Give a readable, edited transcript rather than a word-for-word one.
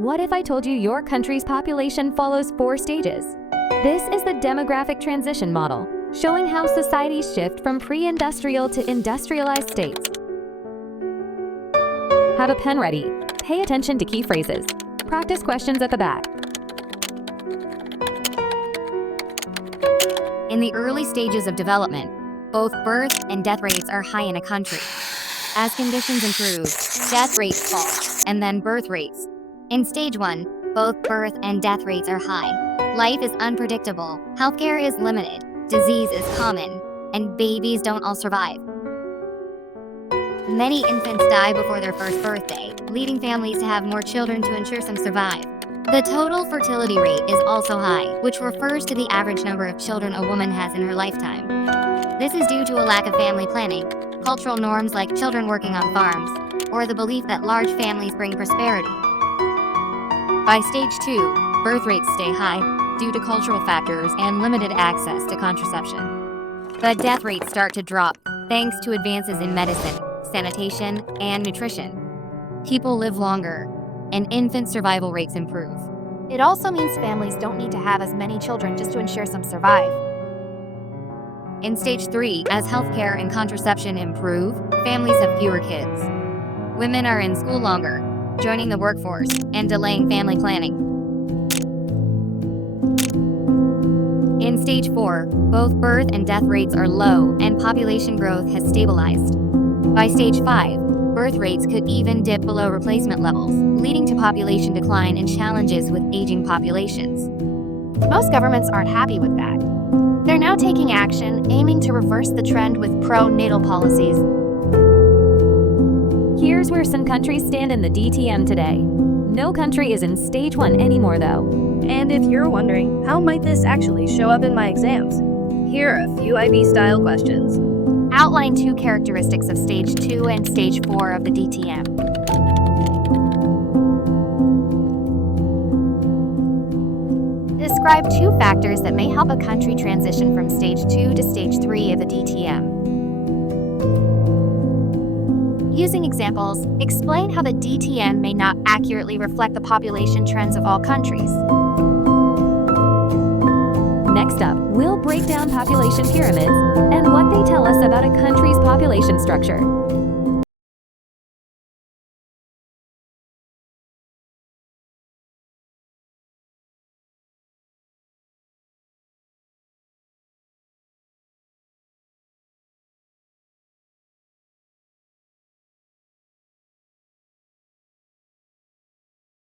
What if I told you your country's population follows 4 stages? This is the demographic transition model, showing how societies shift from pre-industrial to industrialized states. Have a pen ready. Pay attention to key phrases. Practice questions at the back. In the early stages of development, both birth and death rates are high in a country. As conditions improve, death rates fall, and then birth rates. In stage 1, both birth and death rates are high. Life is unpredictable, healthcare is limited, disease is common, and babies don't all survive. Many infants die before their first birthday, leading families to have more children to ensure some survive. The total fertility rate is also high, which refers to the average number of children a woman has in her lifetime. This is due to a lack of family planning, cultural norms like children working on farms, or the belief that large families bring prosperity. By stage 2, birth rates stay high due to cultural factors and limited access to contraception. But death rates start to drop thanks to advances in medicine, sanitation, and nutrition. People live longer, and infant survival rates improve. It also means families don't need to have as many children just to ensure some survive. In stage 3, as healthcare and contraception improve, families have fewer kids. Women are in school longer, joining the workforce, and delaying family planning. In stage 4, both birth and death rates are low and population growth has stabilized. By stage 5, birth rates could even dip below replacement levels, leading to population decline and challenges with aging populations. Most governments aren't happy with that. They're now taking action, aiming to reverse the trend with pro-natal policies. Here's where some countries stand in the DTM today. No country is in stage 1 anymore though. And if you're wondering, how might this actually show up in my exams? Here are a few IB-style questions. Outline 2 characteristics of stage 2 and stage 4 of the DTM. Describe 2 factors that may help a country transition from stage 2 to stage 3 of the DTM. Using examples, explain how the DTM may not accurately reflect the population trends of all countries. Next up, we'll break down population pyramids and what they tell us about a country's population structure.